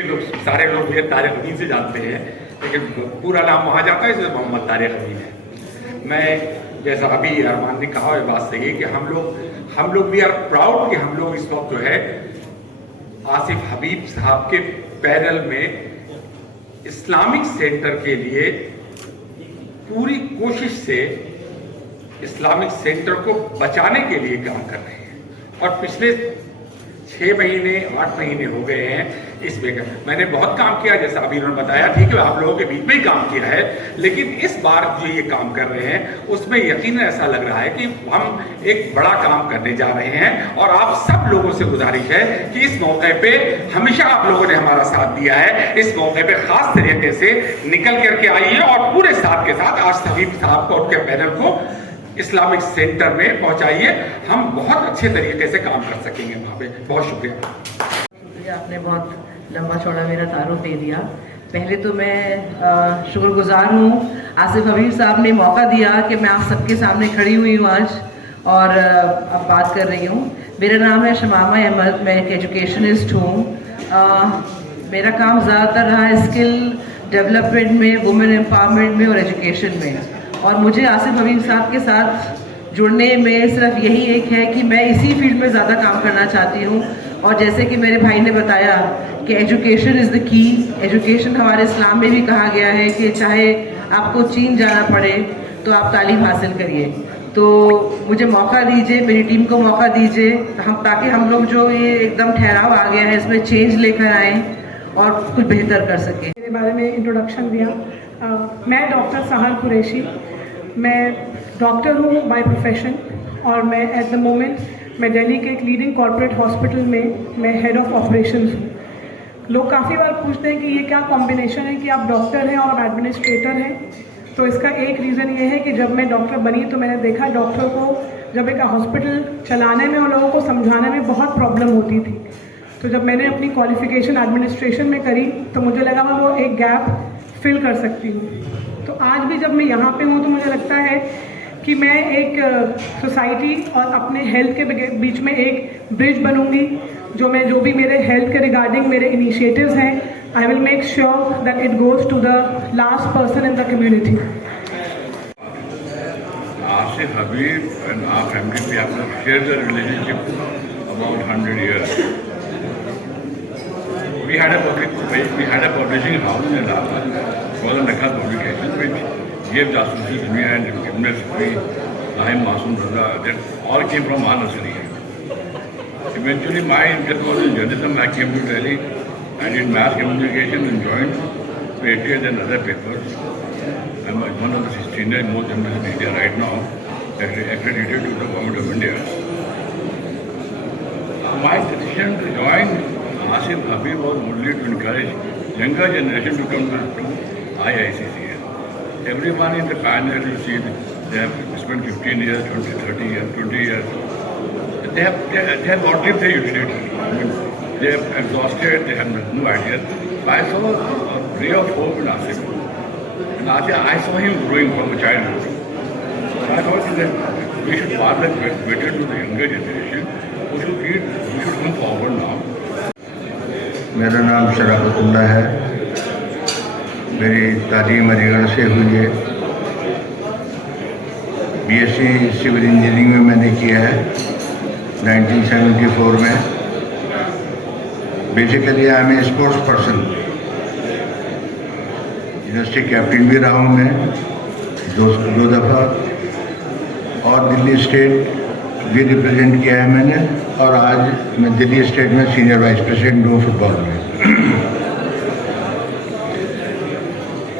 लोग सारे लोग मुझे तारिक अमीन से जानते हैं, लेकिन पूरा नाम वहाँ जाता है इसलिए मोहम्मद तारिक अमीन है। मैं जैसा अभी अरमान ने कहा, ये बात सही है कि हम लोग वी आर प्राउड कि हम लोग इस वक्त जो है आसिफ हबीब साहब के पैनल में इस्लामिक सेंटर के लिए पूरी कोशिश से इस्लामिक सेंटर को बचाने के लिए काम कर रहे हैं। और पिछले 6 महीने 8 महीने हो गए हैं इसमें मैंने बहुत काम किया, जैसा अभी उन्होंने बताया, ठीक है आप लोगों के बीच में ही काम किया है, लेकिन इस बार जो ये काम कर रहे हैं उसमें यकीनन ऐसा लग रहा है कि हम एक बड़ा काम करने जा रहे हैं। और आप सब लोगों से गुजारिश है कि इस मौके पे हमेशा आप लोगों ने हमारा साथ दिया है, इस मौके पे खास तरीके से निकल करके आइए और पूरे साथ के साथ आसिफ हबीब साहब को, उनके पैनल को इस्लामिक सेंटर में पहुंचाइए। हम बहुत अच्छे तरीके से काम कर सकेंगे वहाँ पे। बहुत शुक्रिया। आपने बहुत लंबा चौड़ा मेरा तारुफ दे दिया। पहले तो मैं शुक्रगुजार हूँ, आसिफ हबीब साहब ने मौका दिया कि मैं आप सबके सामने खड़ी हुई हूँ आज और अब बात कर रही हूँ। मेरा नाम है शमामा अहमद, मैं एक एजुकेशनिस्ट हूँ। मेरा काम ज़्यादातर रहा है स्किल डेवलपमेंट में, वुमेन एम्पावरमेंट में और एजुकेशन में। और मुझे आसिफ हबीब साहब के साथ जुड़ने में सिर्फ यही एक है कि मैं इसी फील्ड में ज़्यादा काम करना चाहती हूँ। और जैसे कि मेरे भाई ने बताया कि education is the key, education हमारे इस्लाम में भी कहा गया है कि चाहे आपको चीन जाना पड़े तो आप तालीम हासिल करिए। तो मुझे मौका दीजिए, मेरी टीम को मौका दीजिए, ताकि हम लोग जो ये एकदम ठहराव आ गया है इसमें चेंज लेकर आएँ और कुछ बेहतर कर सकें। मेरे बारे में इंट्रोडक्शन दिया। मैं डॉक्टर सहर कुरैशी, मैं डॉक्टर हूँ बाय प्रोफेशन और मैं एट द मोमेंट मैं दिल्ली के एक लीडिंग कॉर्पोरेट हॉस्पिटल में मैं हेड ऑफ ऑपरेशंस हूँ। लोग काफ़ी बार पूछते हैं कि ये क्या कॉम्बिनेशन है कि आप डॉक्टर हैं और एडमिनिस्ट्रेटर हैं। तो इसका एक रीज़न ये है कि जब मैं डॉक्टर बनी तो मैंने देखा डॉक्टर को जब एक हॉस्पिटल चलाने में और लोगों को समझाने में बहुत प्रॉब्लम होती थी। तो जब मैंने अपनी क्वालिफ़िकेशन एडमिनिस्ट्रेशन में करी तो मुझे लगा मैं वो एक गैप फिल कर सकती हूँ। तो आज भी जब मैं यहाँ पे हूँ तो मुझे लगता है कि मैं एक सोसाइटी और अपने हेल्थ के बीच में एक ब्रिज बनूँगी। जो भी मेरे हेल्थ के रिगार्डिंग मेरे इनिशिएटिव्स हैं, I will make sure that it goes to the last person in the community. Asif Habib and our family, we have shared the relationship about 100 years. We had a publishing house in Allahabad called Nakhal Publications, which gave Jasusi to me and given us free Rahim Masoom Raza. That all came from our nursery. Eventually, my interest was in journalism. I came to Delhi and did mass communication and joined Patriot and other papers. I'm one of the senior most journalists in India right now, accredited to the Government of India. My decision to join Asif Habib was only to encourage younger generation to come to IICCL. Everyone in the panel, you see, they have spent 15 years, 20, 30 years, 20 years. They have outlived their utility. I mean, they have exhausted, they have no ideas. So I saw a ray of hope in Asif. And I saw him growing from a childhood. So I thought that we should pass that better to the younger generation. We should come forward now. मेरा नाम शराफतुल्लाह है। मेरी तालीम अलीगढ़ से हुई है। BSc civil engineering में मैंने किया है 1974 में। Basically I am a sports person. University captain भी रहा हूँ मैं दो दफ़ा और दिल्ली स्टेट भी रिप्रेजेंट किया है मैंने। और आज मैं दिल्ली स्टेट में सीनियर वाइस प्रेसिडेंट हूँ फुटबॉल में।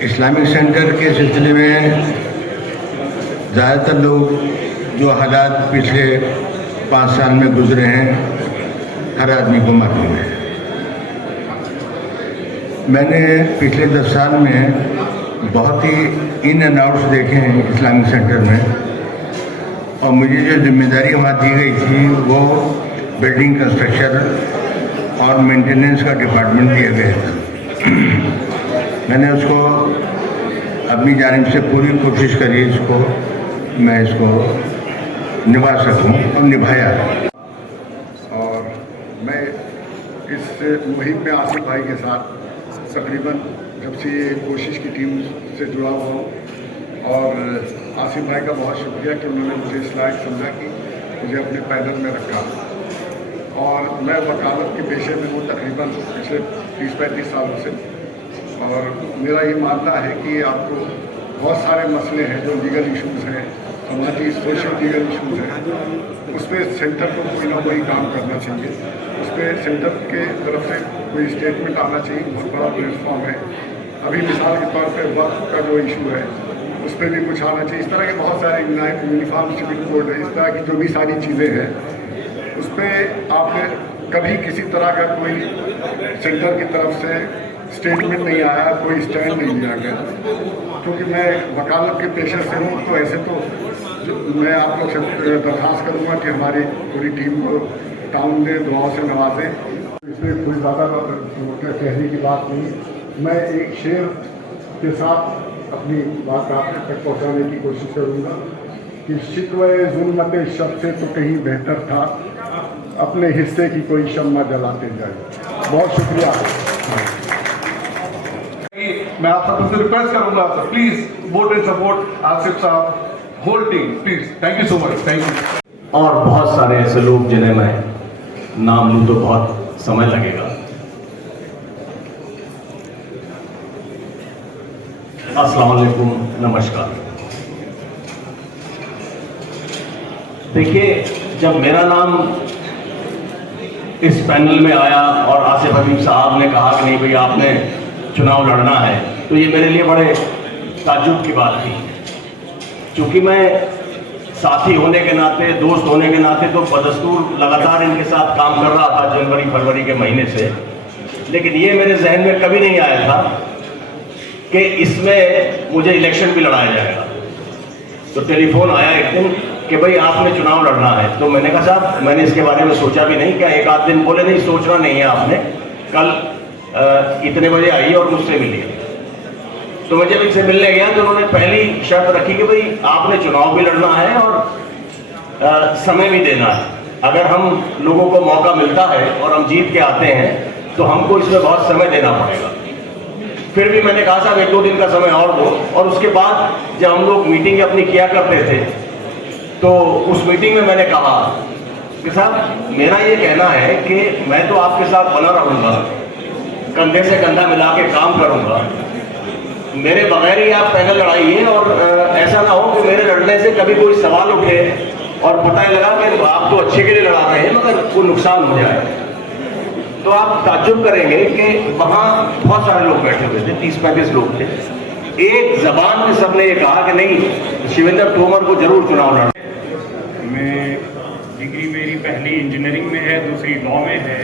इस्लामिक सेंटर के सिलसिले में ज़्यादातर लोग जो हालात पिछले 5 साल में गुजरे हैं हर आदमी को मालूम है। मैंने पिछले 10 साल में बहुत ही इन एंड आउट्स देखे हैं इस्लामिक सेंटर में। और मुझे जो जिम्मेदारी वहाँ दी गई थी वो बिल्डिंग कंस्ट्रक्शन और मेंटेनेंस का डिपार्टमेंट दिया गया था। मैंने उसको अपनी जानिब से पूरी कोशिश करी मैं इसको निभा सकूं और निभाया। और मैं इस मुहिम में आसिफ भाई के साथ तकरीबन जब से ये कोशिश की टीम से जुड़ा हुआ हूँ, और आसिफ भाई का बहुत शुक्रिया कि उन्होंने मुझे इस लायक समझा कि मुझे अपने पैनल में रखा। और मैं वकालत के पेशे में हूँ तकरीबन पिछले 30-35 सालों से, और मेरा ये मानना है कि आपको बहुत सारे मसले हैं जो लीगल इश्यूज़ हैं, समाजी सोशल लीगल इश्यूज़ हैं, उस पर सेंटर को कोई ना कोई काम करना चाहिए। उस पर सेंटर के तरफ से कोई स्टेटमेंट आना चाहिए, बहुत बड़ा प्लेटफॉर्म है। अभी मिसाल के तौर पर वक्त का जो इशू है उस पर भी कुछ आना चाहिए। इस तरह के बहुत सारे यूनिफॉर्म सिविल कोड है, इस तरह की जो भी सारी चीज़ें हैं उस पर आपने कभी किसी तरह का कोई सेंटर की तरफ से स्टेटमेंट नहीं आया, कोई स्टैंड नहीं लिया गया। क्योंकि मैं वकालत के पेशे से हूँ तो ऐसे तो मैं आप लोग से दरख्वास्त करूँगा कि हमारी पूरी टीम को टाउन में दुआओं से नवाजें। इसमें कोई ज़्यादा कहने की बात नहीं। मैं एक शेर के साथ अपनी बात आप तक पहुँचाने की कोशिश करूँगा कि शिकवे जुल्मत शब से तो कहीं बेहतर था अपने हिस्से की कोई शम्मा जलाते जाए। बहुत शुक्रिया। मैं आप सबसे रिक्वेस्ट करूंगा sir, please vote in support Asif sahab, whole team please. Thank you so much. Thank you. और बहुत सारे ऐसे लोग जिन्हें मैं नाम लूं तो बहुत समय लगेगा। अस्सलाम वालेकुम, नमस्कार। देखिए, जब मेरा नाम इस पैनल में आया और आसिफ हबीब साहब ने कहा कि नहीं भाई आपने चुनाव लड़ना है, तो ये मेरे लिए बड़े ताज्जुब की बात थी। क्योंकि मैं साथी होने के नाते, दोस्त होने के नाते तो बदस्तूर लगातार इनके साथ काम कर रहा था जनवरी फरवरी के महीने से, लेकिन ये मेरे जहन में कभी नहीं आया था कि इसमें मुझे इलेक्शन भी लड़ाया जाएगा। तो टेलीफोन आया एक दिन कि भाई आपने चुनाव लड़ना है। तो मैंने कहा साहब मैंने इसके बारे में सोचा भी नहीं। क्या एक आध दिन बोले नहीं, सोचना नहीं है आपने, कल इतने बजे आइए और मुझसे मिलिए। तो मैं जब इनसे मिलने गया तो उन्होंने पहली शर्त रखी कि भाई आपने चुनाव भी लड़ना है और समय भी देना है। अगर हम लोगों को मौका मिलता है और हम जीत के आते हैं तो हमको इसमें बहुत समय देना पड़ेगा। फिर भी मैंने कहा साहब 1-2 दिन का समय और दो। और उसके बाद जब हम लोग मीटिंग अपनी किया करते थे तो उस मीटिंग में मैंने कहा कि साहब मेरा ये कहना है कि मैं तो आपके साथ बना रहूँगा, कंधे से कंधा मिला के काम करूँगा, मेरे बगैर ही आप पैनल लड़ाइए। और ऐसा ना हो कि मेरे लड़ने से कभी कोई सवाल उठे और पता लगा कि आप तो अच्छे के लिए लड़ा रहे हैं मगर कोई नुकसान हो जाए। तो आप ताज्जुब करेंगे कि वहाँ बहुत सारे लोग बैठे हुए थे, 30-35 लोग थे। एक जबान में सबने ये कहा कि नहीं शिवेंद्र तोमर को जरूर चुनाव लड़ना। मैं डिग्री मेरी पहली इंजीनियरिंग में है, दूसरी लॉ में है।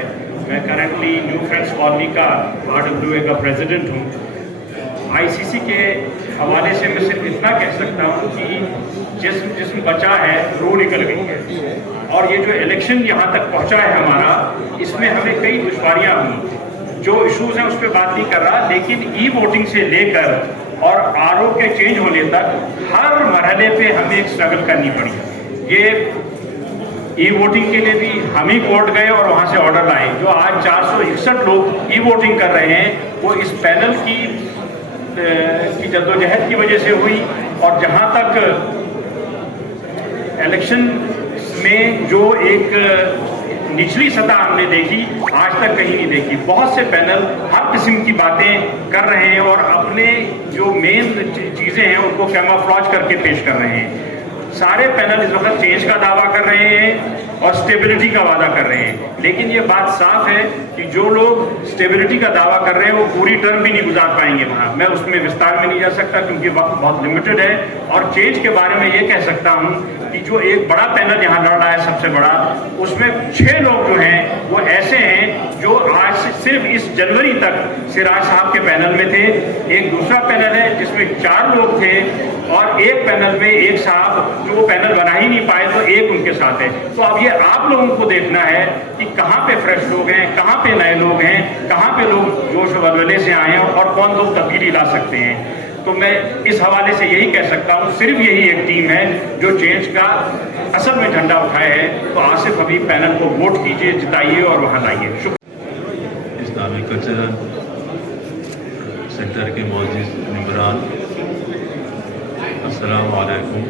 मैं करंटली न्यू फ्रेंड्स कॉलोनी का RWA का प्रेसिडेंट हूँ। ICC के हवाले से मैं सिर्फ इतना कह सकता हूँ कि जिस्म बचा है रूह निकल गई है। और ये जो इलेक्शन यहाँ तक पहुँचा है हमारा, इसमें हमें कई दुश्वारियाँ हुई। जो इश्यूज़ हैं उस पर बात नहीं कर रहा, लेकिन ई-वोटिंग से लेकर और RO के चेंज होने तक हर मरहले पे हमें एक स्ट्रगल करनी पड़ी। ये ई-वोटिंग के लिए भी हम ही कोर्ट गए और वहाँ से ऑर्डर लाए। जो आज 461 लोग ई-वोटिंग कर रहे हैं वो इस पैनल की जद्दोजहद की वजह से हुई। और जहाँ तक इलेक्शन में जो एक निचली सतह हमने देखी, आज तक कहीं नहीं देखी। बहुत से पैनल हर किस्म की बातें कर रहे हैं और अपने जो मेन चीज़ें हैं उनको कैमोफ्लेज करके पेश कर रहे हैं। सारे पैनल इस वक्त चेंज का दावा कर रहे हैं और स्टेबिलिटी का वादा कर रहे हैं, लेकिन ये बात साफ है कि जो लोग स्टेबिलिटी का दावा कर रहे हैं वो पूरी टर्म भी नहीं गुजार पाएंगे वहाँ। मैं उसमें विस्तार में नहीं जा सकता क्योंकि वक्त बहुत लिमिटेड है। और चेंज के बारे में ये कह सकता हूँ कि जो एक बड़ा पैनल यहाँ लड़ रहा है सबसे बड़ा, उसमें 6 लोग जो हैं वो ऐसे हैं जो आज से सिर्फ इस जनवरी तक सिराज साहब के पैनल में थे। एक दूसरा पैनल है जिसमें 4 लोग थे और एक पैनल में एक साहब जो वो पैनल बना ही नहीं पाए तो एक उनके साथ है। तो अब ये आप लोगों को देखना है कि कहाँ पे फ्रेश लोग हैं, कहाँ पे नए लोग हैं, कहाँ पे लोग जोश वलवले से आए हैं और कौन लोग तब्दीली ला सकते हैं। तो मैं इस हवाले से यही कह सकता हूँ, सिर्फ यही एक टीम है जो चेंज का असल में झंडा उठाए है। तो आसिफ हबीब पैनल को वोट कीजिए, जिताइए और वहाँ लाइए। शुक्रिया। कल्चरल सेंटर के मौजूद मेंबरान, अस्सलाम वालेकुम।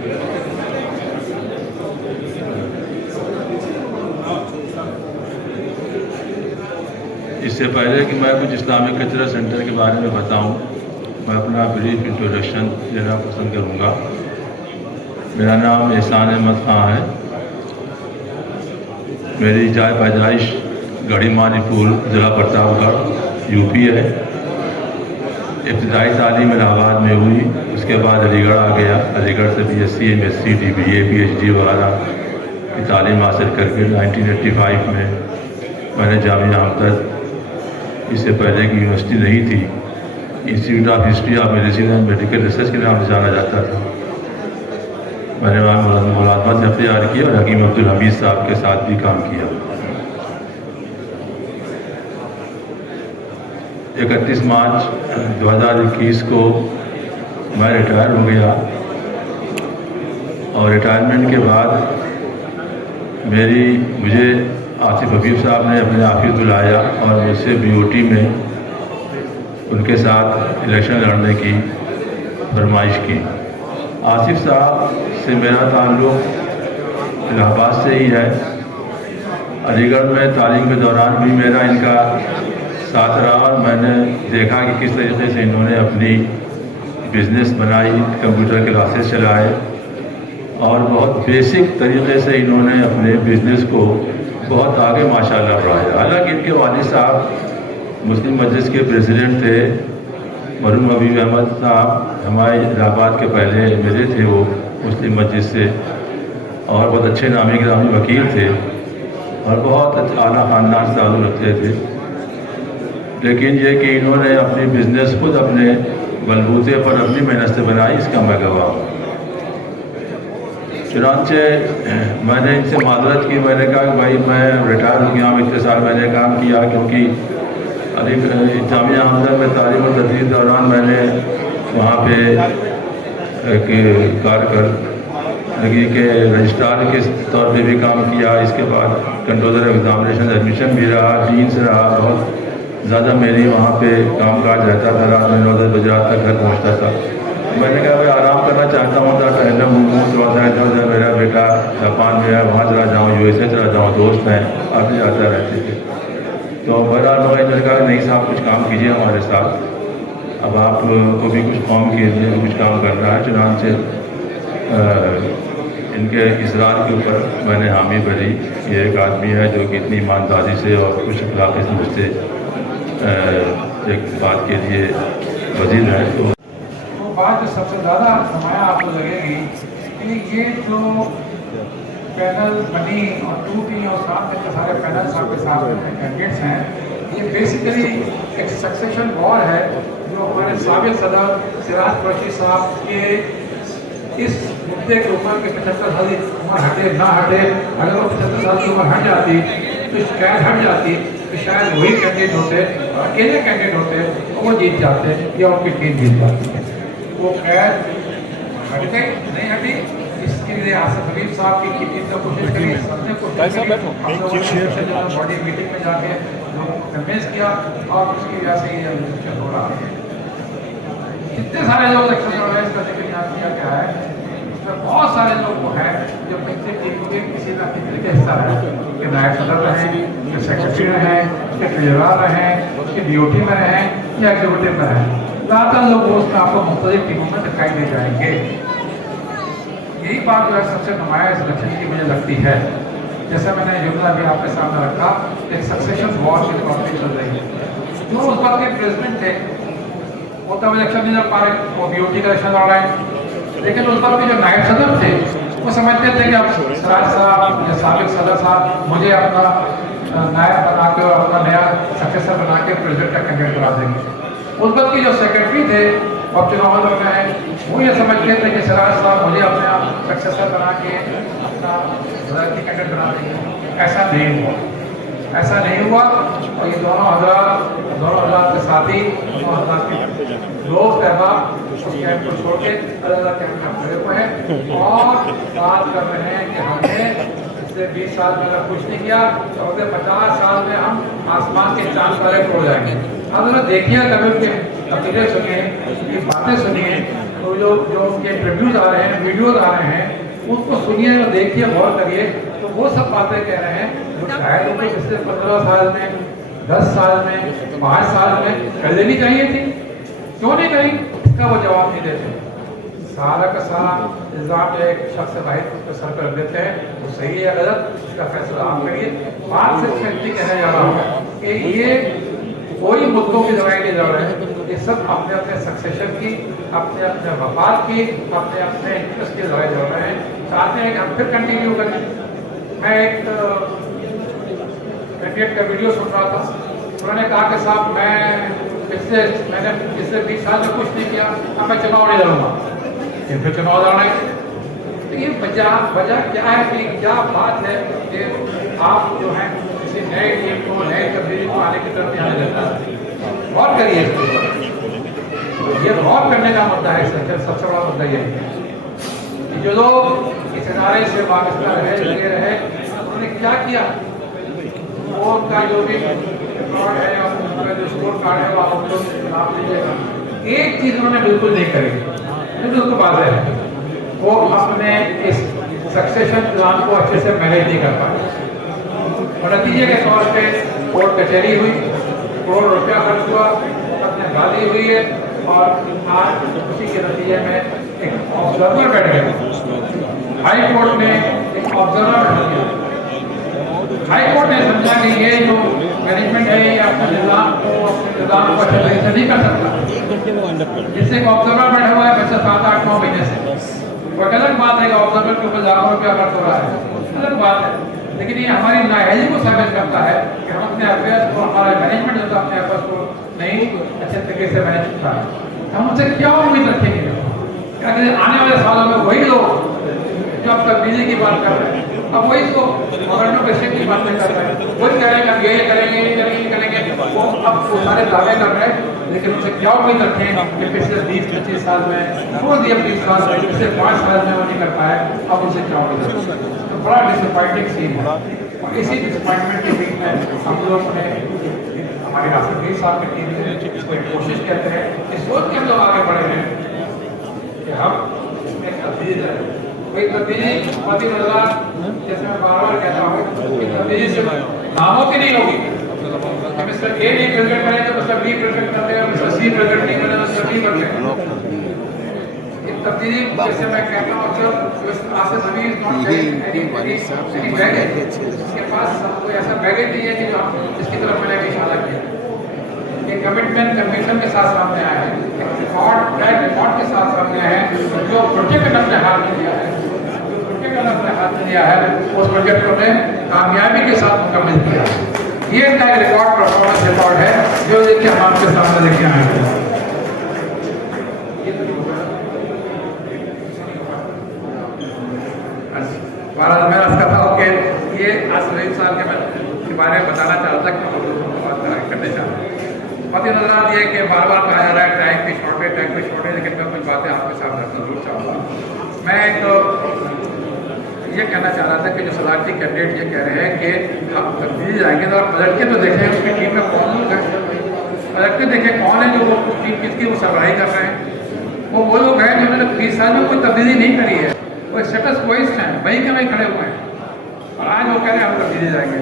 इससे पहले कि मैं कुछ इस्लामिक कल्चरल सेंटर के बारे में बताऊं, मैं अपना ब्रीफ इंट्रोडक्शन देना पसंद करूंगा। मेरा नाम एहसान अहमद खां है। मेरी जाए पैदाइश गढ़ी मानीपुर ज़िला प्रतापगढ़ यूपी है। इब्तदाई तालीम इलाहाबाद में हुई, उसके बाद अलीगढ़ आ गया। अलीगढ़ से BSc MSc DBA PhD वगैरह की तालीम हासिल करके 1985 में मैंने जामिया हमदर्द, इससे पहले की यूनिवर्सिटी नहीं थी, institute of history of medicine and medical research के नाम से जाना जाता था, मैंने वहाँ मुलाजमत अख्तियार की और हकीम अब्दुल हमीद साहब के साथ भी काम किया। 31 मार्च 2021 को मैं रिटायर हो गया और रिटायरमेंट के बाद मुझे आसिफ हबीब साहब ने अपने ऑफिस बुलाया और मुझसे BOT में उनके साथ इलेक्शन लड़ने की फरमाइश की। आसिफ साहब से मेरा ताल्लुक़ इलाहाबाद से ही है। अलीगढ़ में तालीम के दौरान भी मेरा इनका साथ रहा और मैंने देखा कि किस तरीके से इन्होंने अपनी बिज़नेस बनाई, कंप्यूटर क्लासेस चलाए और बहुत बेसिक तरीके से इन्होंने अपने बिज़नेस को बहुत आगे माशाल्लाह बढ़ाया। हालांकि इनके वालिद साहब मुस्लिम मजलिस के प्रेसिडेंट थे, मरहूम हबीब अहमद साहब हमारे इलाहाबाद के पहले MLA थे, वो मुस्लिम मस्जिद से, और बहुत अच्छे नामी गिरामी वकील थे और बहुत आला ख़ानदान से ताल्लुक़ रखते थे। लेकिन ये कि इन्होंने अपनी बिज़नेस खुद अपने बलबूते पर अपनी मेहनत से बनाई, इसका मैं गवाह हूँ। चुनांचे मैंने इनसे माजरत की, मैंने कहा कि भाई मैं रिटायर हो गया हूँ, इतने साल मैंने काम किया, क्योंकि जामिया हमदर्द में तालीम और तदरीस दौरान मैंने वहाँ पे कार्य कर लगी के रजिस्ट्रार के तौर पे भी काम किया। इसके बाद कंट्रोलर एग्जामिनेशन एडमिशन भी रहा, डीन्स रहा। बहुत ज़्यादा मेरी वहाँ पे कामकाज रहता था, रात में 9-10 बजे रात तक घर पहुँचता था। मैंने कहा भाई आराम करना चाहता हूँ, टहलना घूमूँ, थोड़ा सा इधर उधर, मेरा बेटा जापान में है, वहाँ चला जाऊँ, USA चला जाऊँ, दोस्त हैं, आते जाते रहते थे। तो बहरहाल मैंने कहा नहीं साहब कुछ काम कीजिए हमारे साथ, अब आप को भी कुछ कौम के लिए कुछ काम करना है। चुनांचे इनके इसरार के ऊपर मैंने हामी भरी। ये एक आदमी है जो कि इतनी ईमानदारी से और कुछ अखलाक़ी समझ से एक बात के लिए वजीर है। तो बात जो सबसे ज़्यादा नुमाया आपको लगेगी कि ये जो पैनल बनी और टूटी और साथ में जो सारे पैनल्स आपके साथ कैंडिडेट्स हैं, ये बेसिकली एक सक्सेशन वॉर है जो हमारे साबिक़ सदर सिराज कुरैशी साहब के इस मुद्दे के ऊपर कि 75 साल की उम्र हटे ना हटे, अगर वो 75 साल की उम्र हट जाती तो शायद हट जाती तो शायद वही कैंडिडेट होते और अकेले कैंडिडेट होते और वो जीत जाते या उनकी टीम जीत जाती। वो खैर हट गई नहीं हटी, इसके लिए आसिफ हबीब साहब की टीम ने कोशिश करी, सबने कोशिश करी, बॉडी मीटिंग में जाके लोगों को कन्विंस किया और उसकी वजह से ये इलेक्शन हो रहा है। इतने सारे लोग इलेक्शन ऑर्गेनाइज करने के लिए किया क्या है, उसमें बहुत सारे लोग वो हैं जो पिछले टीम के किसी न किसी तरीके हिस्सा है, कि नायब सदर रहें, कि सेक्रेटरी रहें, कि ट्रेजरर रहें, कि BOT में रहें या एग्जीक्यूटिव में रहें। ज़्यादातर लोग उसमें आपको मुख्तलिफ टीमों में दिखाई दे जाएंगे। यही बात जो है सबसे नुमाया इस इलेक्शन की मुझे लगती है। जैसा मैंने जुमला भी आपके सामने रखा, एक सक्सेशन वॉर की प्रॉब्लम चल रही है। जो उस वक्त के प्रेसिडेंट थे वो तब इलेक्शन नहीं लड़ पा रहे, वो BOT का इलेक्शन लड़ रहे हैं, लेकिन उस वक्त के जो नायब सदर थे वो समझते थे कि अब सिराज साहब या साबिक़ सदर साहब मुझे अपना नायब बना के और अपना नया सक्सेसर बना के प्रेसिडेंट का कैंडिडेट बना देंगे। उस वक्त के जो सेक्रेटरी थे और चुनाव लड़ रहे हैं वो ये समझते थे कि सिराज साहब मुझे अपना सक्सेसर बना के अपना कैंडिडेट बना देंगे। ऐसा नहीं हुआ, ऐसा नहीं हुआ। और ये दोनों हजरात के साथी, दोनों हजरात के दोस्त अहबाब उस कैंप को छोड़ के अलग अलग कैंप में खड़े हुए हैं और बात कर रहे हैं कि हमें पिछले 20 साल में अगर कुछ नहीं किया तो अगले 50 साल में हम आसमान के चांद तारे तोड़ जाएंगे। अब जरा देखिए, कभी उनके तकरीरें सुनिए, उनकी बातें सुनिए, तो जो उनके इंटरव्यूज आ रहे हैं, वीडियोज आ रहे हैं, उसको सुनिए और देखिए, गौर करिए, तो वो सब बातें कह रहे हैं जो शायद उनको पिछले 15 साल में, 10 साल में, 5 साल में कर देनी चाहिए थी। क्यों नहीं करी, इसका वो जवाब नहीं देते। सारा का सारा इल्ज़ाम जो एक शख्स वाहिद के सर पर रख देते हैं, वो सही है या गलत, इसका फैसला आप करिए। बात सिर्फ मैं इतनी कहने जा रहा हूँ कि ये कोई मुद्दों की लड़ाई नहीं लड़ रहे हैं, ये सब अपने अपने सक्सेशन की, अपने अपने वफाद की, अपने अपने इंटरेस्ट की लड़ाई लड़ रहे हैं। चाहते हैं कि हम फिर कंटिन्यू करें। मैं एक कैंडिडेट का वीडियो सुन रहा था, उन्होंने कहा कि साहब मैंने पिछले 20 साल में कुछ नहीं किया, अब मैं चुनाव नहीं लड़ूंगा, फिर चुनाव लड़ना है। तो ये वजह क्या है कि क्या बात है कि आप जो है किसी नए टीम को, नए तब्दीली को आने की तरफ ध्यान देता है। गौर करिए, ये गौर करने का मुद्दा है। सबसे बड़ा मुद्दा ये है कि जो लोग इस इदारे से वाबस्ता रहे, उन्होंने क्या किया, वो उनका जो भी रिकॉर्ड है और उनका जो स्कोर कार्ड है वो आप लोग नाम लीजिएगा। एक चीज़ उन्होंने बिल्कुल नहीं करी, बिल्कुल बात है, वो अपने इस सक्सेशन प्लान को अच्छे से मैनेज नहीं कर पाए और नतीजे के तौर पे कोर्ट कचहरी हुई, करोड़ रुपया खर्च हुआ, अपने गाली हुई है और आज उसी के नतीजे में एक ऑब्जर्वर बैठ गया। हाई कोर्ट ने एक ऑब्जर्वर बैठ गया। हाई कोर्ट ने समझा कि ये जो मैनेजमेंट है ये अपने निज़ाम को अच्छे तरीके से नहीं कर सकता, जिससे ऑब्जर्वर बैठा हुआ है वैसे 7-8-9 महीने से। वो अलग बात है कि ऑब्जर्वर के ऊपर लाखों रुपया खर्च हो रहा है, अलग बात है, लेकिन ये हमारी नाअहली को साबित करता है कि हम अपने अफेयर्स को, हमारा मैनेजमेंट जो था अपने अफेयर्स को नहीं अच्छे तरीके से मैनेज करता है। हम उनसे क्या उम्मीद रखेंगे? क्या आने वाले सालों में वही लोग जो अब तब्दीली की बात कर रहे हैं, अब वही इसको गवर्नमेंट पेशेंट की बातें कर रहे हैं, वही कह रहे हैं कि ये करेंगे, ये करेंगे, वो अब वो सारे दावे कर रहे हैं, लेकिन उनसे क्या उम्मीद रखें कि पिछले 20-25 साल में, छोड़ दिए 20 साल, पिछले 5 साल में वो नहीं कर पाए, अब उनसे क्या उम्मीद रखें? तो बड़ा डिसअपॉइंटिंग सीन है। और इसी डिसअपॉइंटमेंट के बीच में हम लोग ने, हमारे आसिफ भाई साहब की टीम ने इसको एक कोशिश करते हैं, इस सोच के हम लोग आगे बढ़े हैं कि हम एक तब्दीली है, कोई तब्दीली मोदी वाला, जैसे मैं बार-बार कहता हूँ कि तब्दीली सिर्फ नामों की नहीं होगी। मिस्टर ए नहीं प्रेसिडेंट बने तो मिस्टर बी प्रेसिडेंट करते हैं, मिस्टर सी प्रेसिडेंट नहीं बने तो मिस्टर डी बनते हैं। एक तब्दीली, जैसे मैं कहता हूँ अक्सर, आसिफ अभी एनी बैगेज, उसके पास कोई ऐसा बैगेज नहीं है कि जो जिसकी तरफ मैंने अभी इशारा किया। एक कमिटमेंट कन्विक्शन के साथ सामने आया है, एक रिकॉर्ड के साथ सामने आया है, जो प्रोजेक्ट अपने हाथ में लिया है, अपने हाथ में लिया है, उस प्रोजेक्ट को ने कामयाबी के साथ मुकम्मल किया। ये एक रिकॉर्ड, परफॉर्मेंस रिकॉर्ड है जो देखिए हम आपके सामने लेके आए हैं। मैं कहता हूँ कि ये आज 1 साल के बारे में बताना चाहता था कि हम लोगों को बात करने चाहते हैं। बात नजर ये कि बार बार कहा जा रहा है टाइम की शॉर्टेज, लेकिन मैं कुछ बातें आपके साथ रखना जरूर चाहूँगा। मैं ये कहना चाह रहा था कि जो सदारती कैंडिडेट ये कह रहे हैं कि हम तब्दीली जाएंगे तो आप पलट के तो देखें उसकी टीम में कौन लोग हैं, पलट के देखें कौन है जो वो टीम किसकी वो सरबराही कर रहे हैं। वो लोग हैं जिन्होंने 20 साल में कोई तब्दीली नहीं करी है, वो स्टेटस क्वाइस्ट हैं, वहीं के वहीं खड़े हुए हैं और आज वो कह रहे हैं हम तब्दीली जाएंगे।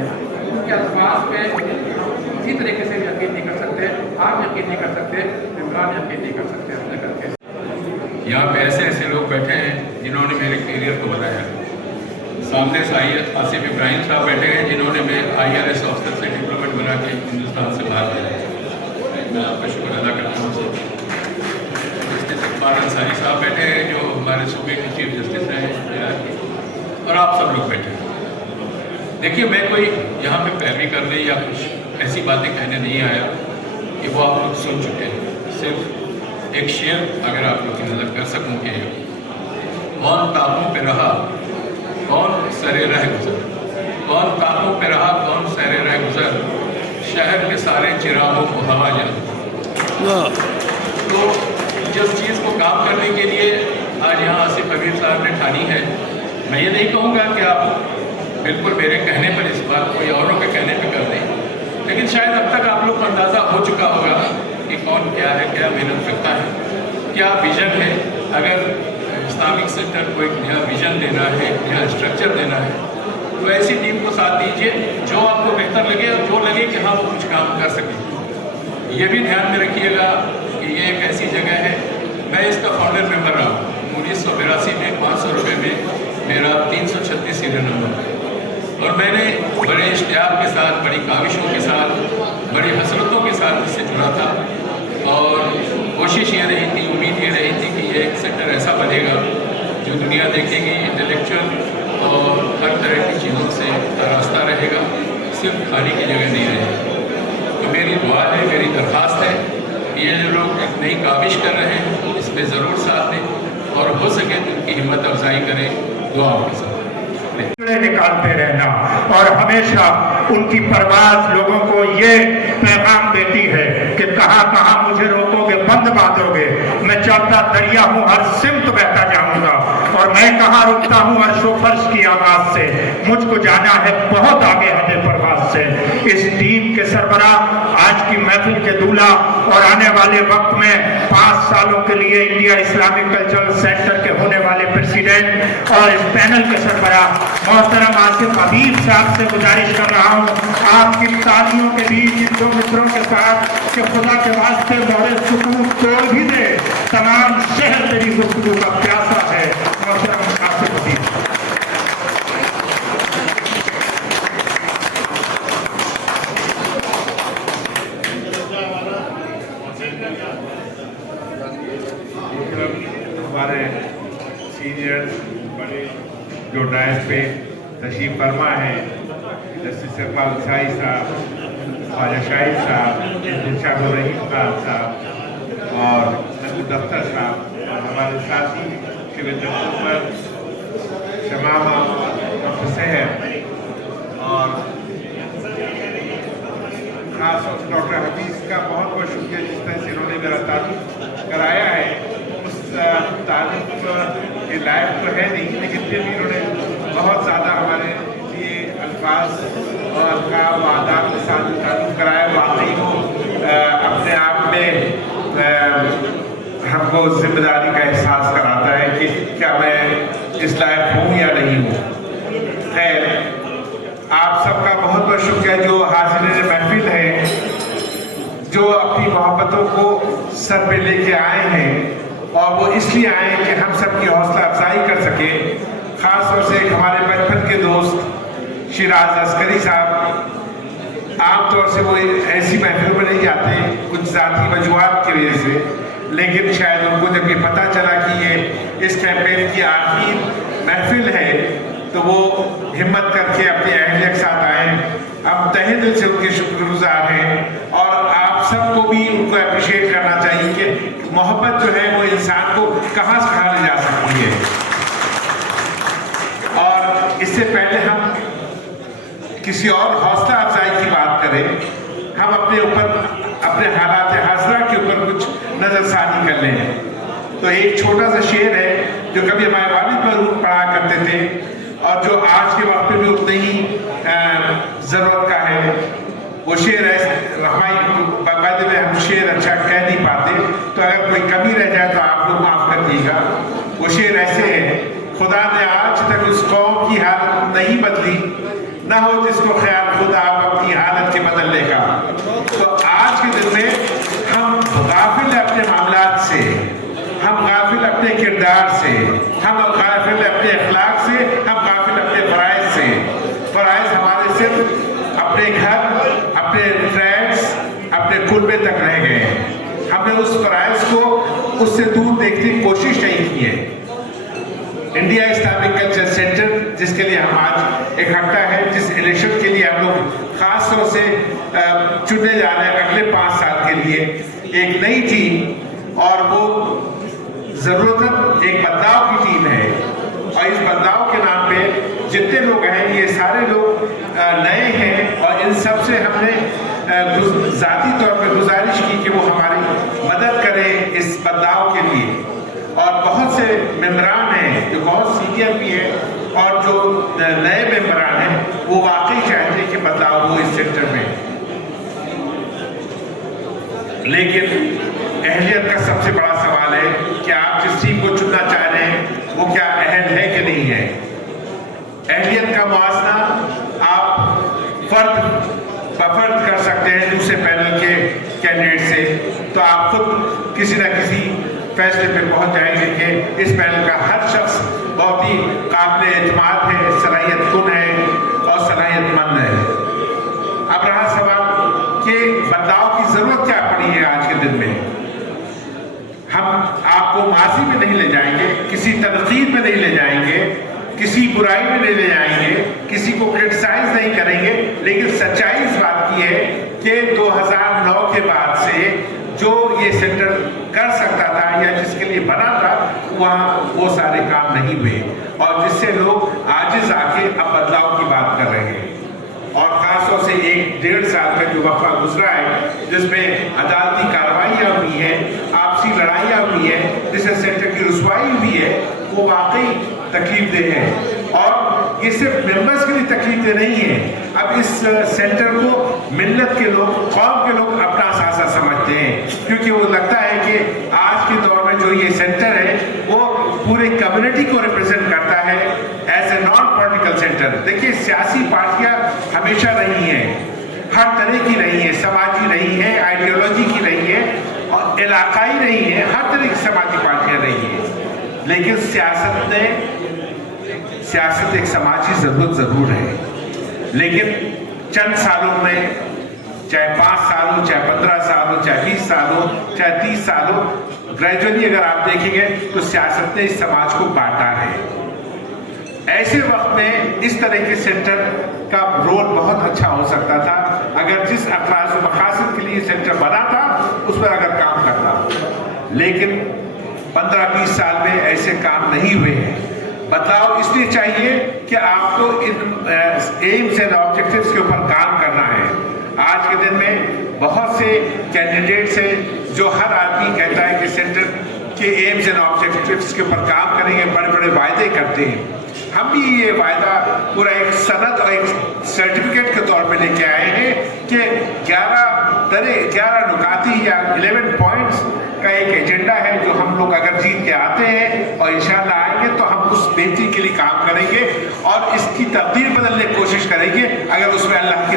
उनके अल्फाज पे किसी तरीके से यकीन नहीं कर सकते, आप यकीन नहीं कर सकते, इमरान यकीन नहीं कर सकते अपने करके। यहाँ पे ऐसे ऐसे लोग बैठे हैं जिन्होंने मेरे करियर को बताया। सामने से आसिफ इब्राहिम साहब बैठे हैं जिन्होंने मैं IRS ऑफिसर से डिप्लोमेट बना के हिंदुस्तान से बाहर भेजा। मैं आपका शुक्र अदा करता हूँ। जस्टिस इकबाल अंसारी साहब बैठे हैं जो हमारे सूबे के चीफ जस्टिस हैं बिहार के, और आप सब लोग बैठे हैं। देखिए, मैं कोई यहाँ पे पैरवी करने या कुछ ऐसी बातें कहने नहीं आया कि वो आप लोग सुन चुके हैं। सिर्फ एक शेर अगर आप लोग की नज़र कर सकूँ कि कौन ताकों पे रहा कौन सरे रह गुजर, कौन ताकों पे रहा कौन सरे रह गुजर, शहर के सारे चिरागों को हवा जाए। तो जिस चीज़ को काम करने के लिए आज यहाँ आसिफ हबीब साहब ने ठानी है, मैं ये नहीं कहूँगा कि आप बिल्कुल मेरे कहने पर इस बात कोई औरों के कहने पर कर दें, लेकिन शायद अब तक आप लोग को अंदाज़ा हो चुका होगा कि कौन क्या है, क्या मेहनत करता है, क्या विज़न है। अगर इस्लामिक सेंटर को एक नया विज़न देना है, एक नया स्ट्रक्चर देना है, तो ऐसी टीम को साथ दीजिए जो आपको बेहतर लगे और जो लगे कि हाँ वो कुछ काम कर सके। ये भी ध्यान में रखिएगा कि ये एक ऐसी जगह है, मैं इसका फाउंडर मेंबर रहा हूँ। 1982 में 500 रुपये में मेरा 336 सीरियल नंबर, और मैंने बड़े इश्तियाक के साथ, बड़ी काविशों के साथ, बड़ी हसरतों के साथ इससे जुड़ा था, और कोशिश ये रही थी, उम्मीद ये रही थी कि ये एक सेक्टर ऐसा बनेगा जो दुनिया देखेगी, इंटेलेक्चुअल और हर तरह की चीज़ों से रास्ता रहेगा, सिर्फ खाने की जगह नहीं रहेगी। तो मेरी दुआ है, मेरी दरख्वास्त है, ये जो लोग एक नई काविश कर रहे हैं इसमें ज़रूर साथ दें, और हो सके तो उनकी हिम्मत अफजाई करें, दुआओं के साथ निकालते रहना। और हमेशा उनकी परवाज़ लोगों को ये पैगाम देती है कि कहाँ कहाँ मुझे रोकोगे, बंद बांधोगे, मैं चलता दरिया हूँ, हर सिमत बहता जाऊंगा, और मैं कहाँ रुकता हूँ अर्श व फर्श की आवाज़ से, मुझको जाना है बहुत आगे हद परवाज़ से। इस टीम के सरबराह, आज की महफिल के दूल्हा, और आने वाले वक्त में 5 सालों के लिए इंडिया इस्लामिक कल्चरल सेंटर के होने वाले प्रेसिडेंट, और इस पैनल के सरबराह मोहतरम आसिफ हबीब साहब से गुजारिश कर रहा हूँ, आपकी तालियों के बीच इन दो मित्रों के साथ कि खुदा के वास्ते मोहरे सुकून तोड़ भी दे, तमाम शहर तेरी गुफ्तगू का प्यासा है। मोहतरम आसिफ हबीब। हमारे सीनियर बड़े जो डायस पे तशरीफ फरमा है, जस्टिस इकबाल शाही साहब, ख्वाजा शाहिद साहब, दिलशाद रहीम साहब और नजमुल दफ्तर साहब, और हमारे साथी शिवेंद्र कुमार, शमामा, डॉक्टर सहर, और खास तौर से डॉक्टर हफीज़ का बहुत बहुत शुक्रिया जिस तरह से इन्होंने मेरा तारुफ कराया है। उस तारुफ के लायक तो है नहीं, लेकिन फिर भी इन्होंने बहुत ज़्यादा हमारे लिए अल्फाज और अल्काब व आदाब के साथ तारुफ कराया। वाकई वो अपने आप में हमको जिम्मेदारी का एहसास कराता है कि क्या मैं इस लायक हूँ या नहीं हूँ। खैर, आप सबका बहुत बहुत शुक्रिया जो हाज़िरीन महफिल हैं, जो अपनी मोहब्बतों को सर पे लेके आए हैं, और वो इसलिए आए कि हम सबकी हौसला अफजाई कर सके। ख़ास तौर से हमारे बचपन के दोस्त शिराज अस्करी साहब, आमतौर से वो ऐसी महफिलों में नहीं जाते कुछ ज़ाती वजूहात की वजह से, लेकिन शायद उनको जब ये पता चला कि ये इस कैंपेन की आखिरी महफिल है तो वो हिम्मत करके अपने अहलिया के साथ आए। हम तहे दिल से उनके शुक्रगुजार हैं, और आप सबको भी उनको अप्रिशिएट करना चाहिए कि मोहब्बत जो है वो इंसान को कहाँ से कहाँ ले जा सकती है। और इससे पहले हम किसी और हौसला अफजाई की बात करें, हम अपने ऊपर, अपने हालात हाज़िरा के ऊपर कुछ नज़रसानी कर लें। तो एक छोटा सा शेर है जो कभी हमारे वालिद मरूद पढ़ा करते थे, और जो आज के वक्त में भी उतनी ही ज़रूरत का है। वो शेर है, हमारी बाकायदे में हम शेर अच्छा कह नहीं पाते, तो अगर कोई कमी रह जाए तो आप लोग माफ़ कर दीजिएगा। वो शेर ऐसे है, खुदा ने आज तक उस कौम की हालत नहीं बदली, न हो जिसको ख्याल खुदा आप अपनी हालत के बदलने का। तो आज के दिन में हम गाफिल अपने मामलात से, हम गाफिल अपने किरदार से, हम गाफिल अपने अखलाक से, हम गाफिल अपने फ़राइज़ से। फ़राइज़ हमारे सिर्फ अपने घर, अपने फ्रेंड्स, अपने कुर्बे तक रह गए हैं। हमने उस फ़राइज़ को उससे दूर देखने की कोशिश नहीं की है। इंडिया इस्लामिक कल्चर सेंटर, जिसके लिए हम आज इकट्ठा है, जिस इलेक्शन के लिए हम लोग ख़ास तौर से चुने जा रहे हैं अगले 5 साल के लिए, एक नई टीम, और वो ज़रूरत एक बदलाव की टीम है। और इस बदलाव के नाम पे जितने लोग हैं, ये सारे लोग नए हैं, और इन सब से हमने ज़ाती तौर पर गुजारिश की कि वो हमारी मदद करें इस बदलाव के लिए। और बहुत से मेंबरान हैं जो बहुत सीनियर भी हैं, और जो नए मेंबरान हैं, वो वाकई चाहते हैं कि बदलाव हो इस सेंटर में। लेकिन अहलियत का सबसे बड़ा सवाल है कि आप जिस टीम को चुनना चाह रहे हैं वो क्या अहल है कि नहीं है। अहलियत का मुआवजा आप फर्द कर सकते हैं दूसरे पैनल के कैंडिडेट से, तो आप खुद किसी न किसी फैसले पे पहुंच जाएंगे कि इस पैनल का हर शख्स बहुत ही काबिल एतमाद है, सलाहियतकुन है और सलाहियतमंद है। अब रहा सवाल कि बदलाव की जरूरत क्या पड़ी है आज के दिन में। हम आपको माजी में नहीं ले जाएंगे, किसी तनकीद में नहीं ले जाएंगे, किसी बुराई में नहीं ले जाएंगे, किसी को क्रिटिसाइज नहीं करेंगे, लेकिन सच्चाई इस बात की है कि 2009 के बाद से जो ये सेंटर कर सकता था या जिसके लिए बना था वहाँ वो सारे काम नहीं हुए और जिससे लोग आजिज आके अब बदलाव की बात कर रहे हैं। और खासतौर से 1-1.5 साल का जो वक्फा गुजरा है जिसमें अदालती कार्रवाइयाँ हुई हैं, आपसी लड़ाइयाँ हुई हैं, जिससे सेंटर की रुसवाई हुई है, वो वाकई तकलीफ दे है। और ये सिर्फ मेंबर्स के लिए तकलीफ दे नहीं है, अब इस सेंटर को मिल्लत के लोग, कौम के लोग अपना सासा समझते हैं, क्योंकि वो लगता है कि आज के दौर में जो ये सेंटर है वो पूरे कम्युनिटी को रिप्रेजेंट करता है as a non political centre. देखिए सियासी पार्टियां हमेशा रही हैं, हर तरह की रही है, समाजी रही है, आइडियोलॉजी की रही है और इलाकाई रही है, हर तरह की समाजी पार्टियां रही है। लेकिन सियासत एक समाजी जरूरत जरूर है, लेकिन चंद सालों में, चाहे 5 साल हो, चाहे 15 साल हो, चाहे 20 साल हो, चाहे 30 साल हो, ग्रेजुअली अगर आप देखेंगे तो सियासत ने इस समाज को बांटा है। ऐसे वक्त में इस तरह के सेंटर का रोल बहुत अच्छा हो सकता था अगर जिस मकासद के लिए सेंटर बना था उस पर अगर काम करता, लेकिन 15-20 साल में ऐसे काम नहीं हुए हैं। बदलाव इसलिए चाहिए कि आपको इन एम्स एंड ऑब्जेक्टिव्स के ऊपर काम करना है। आज के दिन में बहुत से कैंडिडेट्स हैं जो हर आदमी कहता है कि सेंटर के एम्स एंड ऑब्जेक्टिव्स के ऊपर काम करेंगे, बड़े बड़े वायदे करते हैं। हम भी ये वायदा पूरा एक सनद और एक सर्टिफिकेट के तौर पे लेके आए हैं कि 11 नुकाती या 11 पॉइंट्स का एक एजेंडा है जो हम लोग अगर जीत के आते हैं और इंशाल्लाह आएंगे तो हम उस बेहतरी के लिए काम करेंगे और इसकी तकदीर बदलने की कोशिश करेंगे अगर उसमें अल्लाह की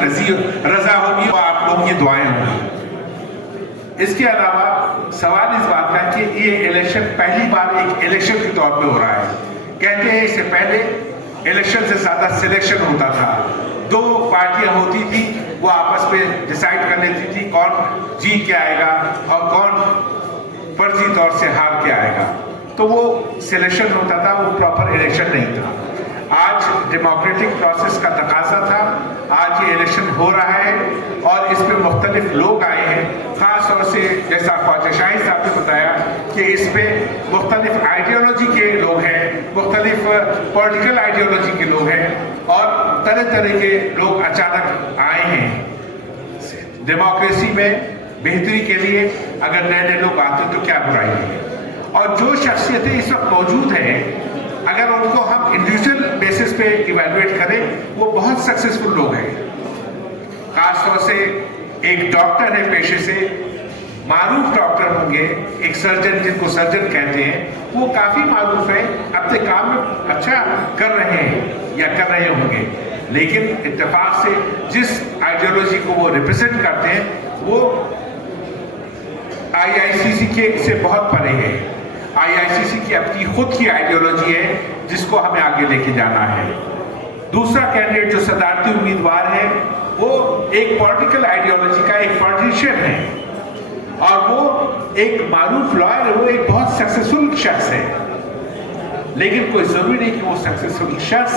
रजा होगी और आप लोगों की दुआएं होंगी। इसके अलावा सवाल इस बात का कि ये इलेक्शन पहली बार एक इलेक्शन के तौर पे हो रहा है। कहते हैं इससे पहले इलेक्शन से ज्यादा सिलेक्शन होता था, 2 पार्टियां होती थी, वो आपस में डिसाइड कर लेती थी कौन जीत के आएगा और कौन फर्जी तौर से हार के आएगा, तो वो सिलेक्शन होता था, वो प्रॉपर इलेक्शन नहीं था। आज डेमोक्रेटिक प्रोसेस का तकाजा था, आज ये इलेक्शन हो रहा है और इस पे मुख्तलिफ लोग आए हैं, खास तौर से जैसा ख्वाजा शाहिद साहब ने बताया कि इस पे मुख्तलिफ आइडियोलॉजी के लोग हैं, मुख्तलिफ पॉलिटिकल आइडियोलॉजी के लोग हैं और तरह तरह के लोग अचानक आए हैं। डेमोक्रेसी में बेहतरी के लिए अगर नए नए लोग आते हैं तो क्या बुराई है। और जो शख्सियतें इस वक्त मौजूद हैं अगर उनको हम इंडिविजुअल बेसिस पे इवेलुएट करें वो बहुत सक्सेसफुल लोग हैं। खासतौर से एक डॉक्टर है पेशे से, मारूफ डॉक्टर होंगे, एक सर्जन जिनको सर्जन कहते हैं, वो काफ़ी मारूफ है, अपने काम में अच्छा कर रहे हैं या कर रहे होंगे, लेकिन इत्तेफाक से जिस आइडियोलॉजी को वो रिप्रेजेंट करते हैं वो IICC के से बहुत परे है। IICC की अपनी खुद की आइडियोलॉजी है जिसको हमें आगे लेके जाना है। दूसरा कैंडिडेट जो सदारती उम्मीदवार है वो एक पॉलिटिकल आइडियोलॉजी का एक पॉलिटिशियन है और वो एक मारूफ लॉयर है, वो एक बहुत सक्सेसफुल शख्स है, लेकिन कोई जरूरी नहीं कि वो सक्सेसफुल शख्स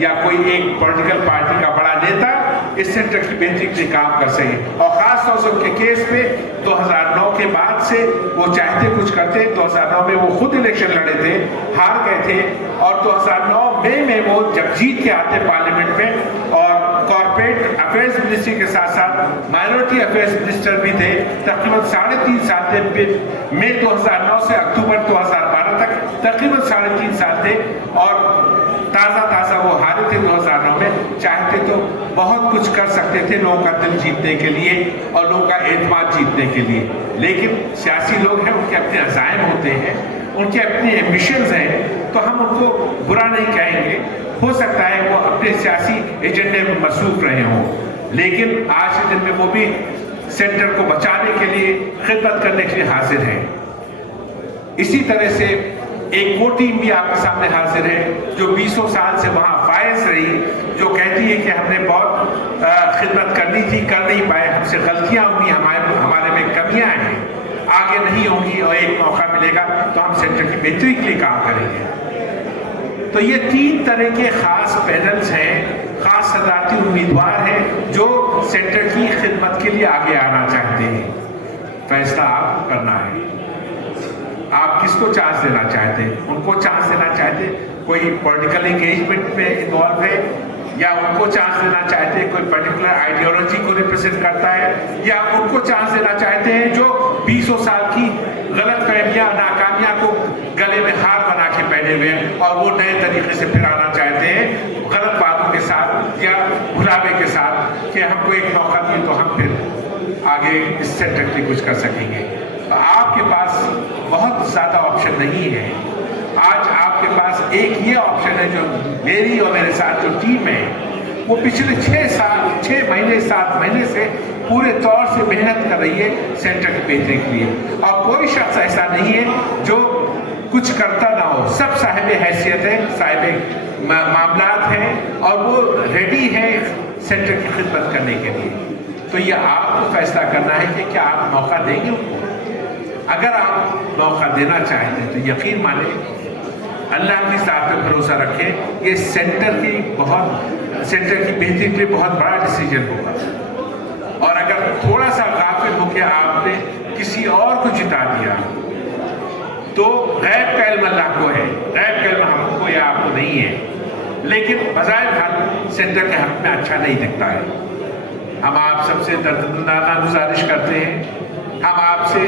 या कोई एक पॉलिटिकल पार्टी का बड़ा नेता इस सेंटर की बेहतरी के लिए काम कर सके। और खास तौर से उनके केस पे 2009 के बाद से वो चाहते कुछ करते, 2009 में वो खुद इलेक्शन लड़े थे, हार गए थे और 2009 में वो जब जीत के आते पार्लियामेंट में और कॉर्पोरेट अफेयर्स मिनिस्ट्री के साथ साथ माइनॉरिटी अफेयर्स मिनिस्टर भी थे, तकरीबन 3.5 साल थे, मई 2009 से अक्टूबर 2012 तक तकरीबन 3.5 साल थे और ताज़ा वो हारे थे 2009 में, चाहते بہت کچھ کر سکتے تھے لوگوں کا دل جیتنے کے لیے اور لوگوں کا اعتماد جیتنے کے لیے، لیکن سیاسی لوگ ہیں، ان کے اپنے عزائم ہوتے ہیں، ان کے اپنے ایمبیشنز ہیں، تو ہم ان کو برا نہیں کہیں گے. ہو سکتا ہے وہ اپنے سیاسی ایجنڈے میں مصروف رہے ہوں، لیکن آج کے دن میں وہ بھی سینٹر کو بچانے کے لیے، خدمت کرنے کے لیے حاضر ہیں. اسی طرح سے ایک وہ ٹیم بھی آپ کے سامنے حاضر ہے جو 20 سال سے وہاں فائز رہی، جو کہتی ہے کہ ہم نے بہت خدمت کرنی تھی، کر نہیں پائے، ہم سے غلطیاں ہوئی، ہمارے میں کمیاں ہیں، آگے نہیں ہوں گی اور ایک موقع ملے گا تو ہم سینٹر کی بہتری کے لیے کام کریں گے. تو یہ 3 طرح کے خاص پینلز ہیں، خاص صدارتی امیدوار ہیں جو سینٹر کی خدمت کے لیے آگے آنا چاہتے ہیں. فیصلہ آپ کو کرنا ہے، آپ کس کو چانس دینا چاہتے ہیں. ان کو چانس دینا چاہتے ہیں کوئی پولیٹیکل انگیجمنٹ میں انوالو ہے، یا ان کو چانس دینا چاہتے ہیں کوئی پرٹیکولر آئیڈیالوجی کو ریپرزینٹ کرتا ہے، یا ان کو چانس دینا چاہتے ہیں جو 20 سال کی غلط فہمیاں، ناکامیاں کو گلے میں ہار بنا کے بیٹھے ہوئے ہیں اور وہ نئے طریقے سے پھر آنا چاہتے ہیں غلط باتوں کے ساتھ یا بھلاوے کے ساتھ کہ ہم کو ایک موقع دیں تو ہم پھر آگے اس سینٹر کے کچھ کر سکیں گے. تو آپ کے پاس بہت زیادہ آپشن نہیں ہے. آج آپ کے پاس ایک یہ آپشن ہے جو میری اور میرے ساتھ جو ٹیم ہے وہ پچھلے 6 مہینے 7 مہینے سے پورے طور سے محنت کر رہی ہے سینٹر کی بہتری کے لیے. اور کوئی شخص ایسا نہیں ہے جو کچھ کرتا نہ ہو. سب صاحب حیثیت ہے، صاحب معاملات ہیں اور وہ ریڈی ہے سینٹر کی خدمت کرنے کے لیے. تو یہ آپ کو فیصلہ کرنا ہے کہ کیا آپ موقع دیں گے ان کو. اگر آپ موقع دینا چاہتے ہیں تو یقین مانیں، اللہ کی ذات پہ بھروسہ رکھیں، یہ سینٹر کی بہتری کے لیے بہت بڑا ڈیسیجن ہوگا. اور اگر تھوڑا سا غافل ہو کے آپ نے کسی اور کو جتا دیا تو غیب کا علم اللہ کو ہے، غیب کا علم ہم کو یا آپ کو نہیں ہے، لیکن بظاہر حال سینٹر کے حق میں اچھا نہیں دکھتا ہے. ہم آپ سب سے دردناک گزارش کرتے ہیں، ہم آپ سے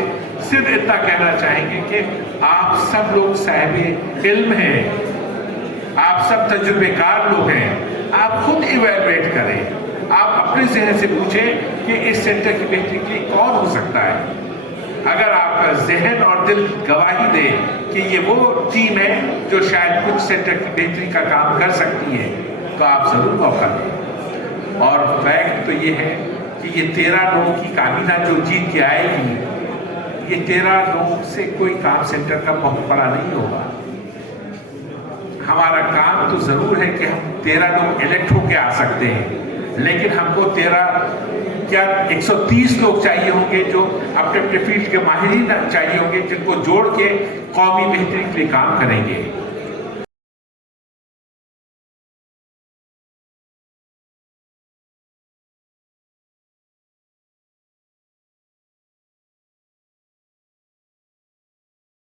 صرف اتنا کہنا چاہیں گے کہ آپ سب لوگ صاحب علم ہیں، آپ سب تجربے کار لوگ ہیں. آپ خود ایویلویٹ کریں، آپ اپنے ذہن سے پوچھیں کہ اس سینٹر کی بہتری کے لیے کون ہو سکتا ہے. اگر آپ کا ذہن اور دل گواہی دے کہ یہ وہ ٹیم ہے جو شاید کچھ سینٹر کی بہتری کا کام کر سکتی ہے تو آپ ضرور موقع دیں. اور فیکٹ تو یہ ہے کہ یہ 13 لوگوں کی کابینہ جو جیت کے آئے گی، یہ 13 لوگوں سے کوئی کام سینٹر کا بہت بڑا نہیں ہوگا. ہمارا کام تو ضرور ہے کہ ہم 13 لوگ الیکٹ ہو کے آ سکتے ہیں، لیکن ہم کو 130 لوگ چاہیے ہوں گے جو اپنے فیلڈ کے ماہرین چاہیے ہوں گے، جن کو جوڑ کے قومی بہتری کے لیے کام کریں گے.